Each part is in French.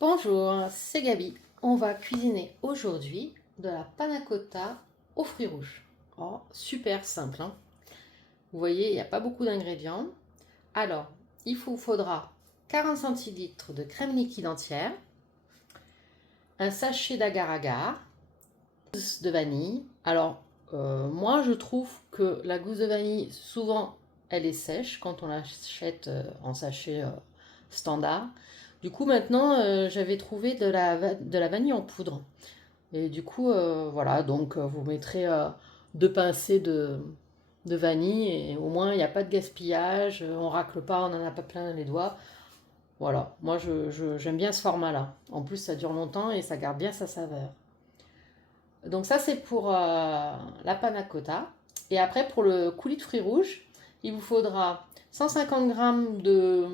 Bonjour, c'est Gabi. On va cuisiner aujourd'hui de la panna cotta aux fruits rouges. Oh, super simple, hein. Vous voyez, il n'y a pas beaucoup d'ingrédients. Alors, faudra 40 centilitres de crème liquide entière, un sachet d'agar-agar, gousse de vanille. Alors, moi, je trouve que la gousse de vanille, souvent, elle est sèche quand on l'achète en sachet standard. Du coup, maintenant, j'avais trouvé de la vanille en poudre. Et du coup, voilà, donc vous mettrez deux pincées de vanille et au moins il n'y a pas de gaspillage, on racle pas, on n'en a pas plein les doigts. Voilà, moi j'aime bien ce format-là. En plus, ça dure longtemps et ça garde bien sa saveur. Donc ça, c'est pour la panna cotta. Et après, pour le coulis de fruits rouges, il vous faudra 150 grammes de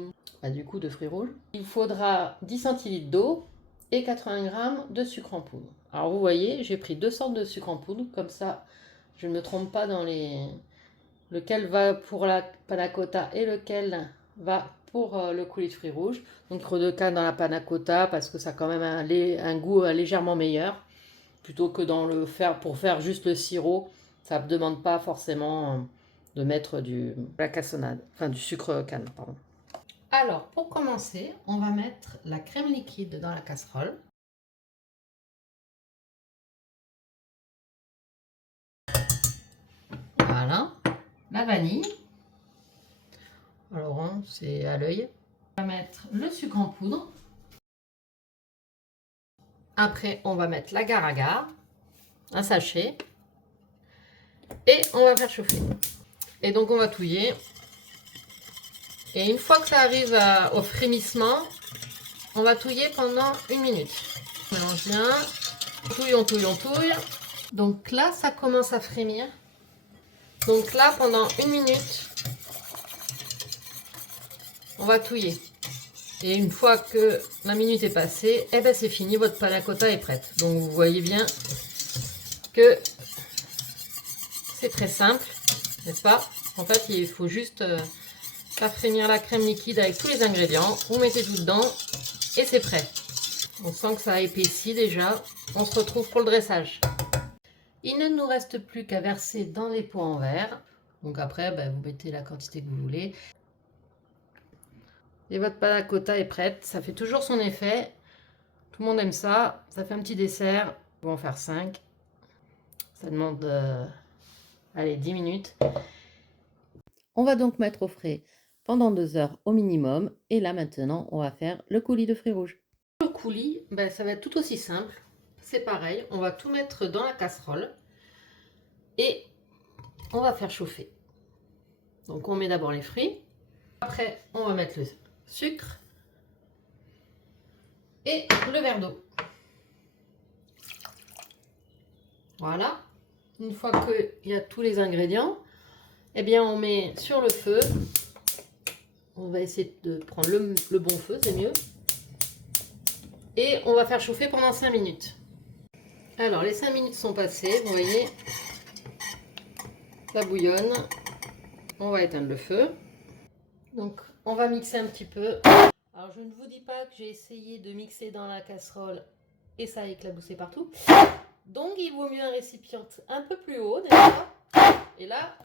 fruits rouges. Il vous faudra 10 centilitres d'eau et 80 grammes de sucre en poudre. Alors vous voyez, j'ai pris deux sortes de sucre en poudre, comme ça je ne me trompe pas dans lequel va pour la panna cotta et lequel va pour le coulis de fruits rouges. Donc deux cas dans la panna cotta parce que ça a quand même un goût légèrement meilleur plutôt que pour faire juste le sirop. Ça ne demande pas forcément de mettre la cassonade, enfin du sucre canne, pardon. Alors, pour commencer, on va mettre la crème liquide dans la casserole. Voilà. La vanille. Alors, hein, c'est à l'œil. On va mettre le sucre en poudre. Après, on va mettre l'agar-agar, un sachet. Et on va faire chauffer. Et donc, on va touiller. Et une fois que ça arrive au frémissement, on va touiller pendant 1 minute. On mélange bien. On touille, on touille, on touille. Donc là, ça commence à frémir. Donc là, pendant 1 minute, on va touiller. Et une fois que la minute est passée, eh ben c'est fini, votre panna cotta est prête. Donc vous voyez bien que c'est très simple, n'est-ce pas? En fait, il faut juste faire frémir la crème liquide avec tous les ingrédients. Vous mettez tout dedans et c'est prêt. On sent que ça a épaissi déjà. On se retrouve pour le dressage. Il ne nous reste plus qu'à verser dans les pots en verre. Donc après, ben, vous mettez la quantité que vous voulez. Et votre panna cotta est prête. Ça fait toujours son effet. Tout le monde aime ça. Ça fait un petit dessert. On va en faire 5. Ça demande allez, 10 minutes. On va donc mettre au frais pendant 2 heures au minimum. Et là maintenant, on va faire le coulis de fruits rouges. Le coulis, ben, ça va être tout aussi simple. C'est pareil, on va tout mettre dans la casserole. Et on va faire chauffer. Donc on met d'abord les fruits. Après, on va mettre le sucre et le verre d'eau. Voilà. Une fois qu'il y a tous les ingrédients, eh bien on met sur le feu. On va essayer de prendre le bon feu, c'est mieux. Et on va faire chauffer pendant 5 minutes. Alors les 5 minutes sont passées, vous voyez. Ça bouillonne. On va éteindre le feu. Donc on va mixer un petit peu. Alors je ne vous dis pas que j'ai essayé de mixer dans la casserole et ça a éclaboussé partout. Donc il vaut mieux un récipient un peu plus haut, d'accord? Et là,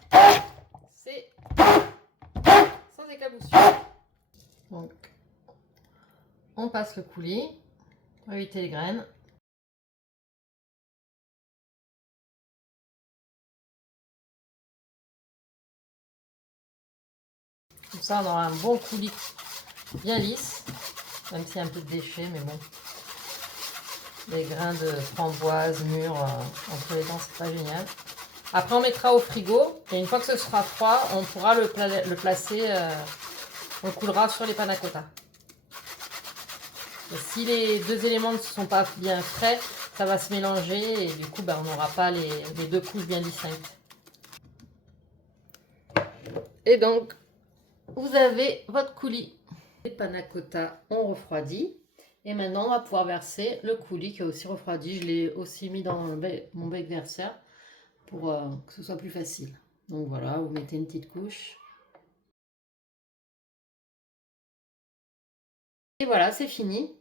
c'est sans éclaboussure. Donc on passe le coulis pour éviter les graines. Comme ça on aura un bon coulis bien lisse, même s'il y a un peu de déchets, mais bon. Les grains de framboise mûrs entre les dents, c'est pas génial. Après, on mettra au frigo et une fois que ce sera froid, on pourra le placer, on coulera sur les panna cotta. Et si les deux éléments ne sont pas bien frais, ça va se mélanger et du coup, ben, on n'aura pas les deux couches bien distinctes. Et donc, vous avez votre coulis. Les panna cotta ont refroidi. Et maintenant, on va pouvoir verser le coulis qui a aussi refroidi. Je l'ai aussi mis dans mon bec verseur pour que ce soit plus facile. Donc voilà, vous mettez une petite couche. Et voilà, c'est fini.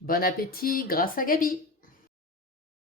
Bon appétit grâce à Gabi.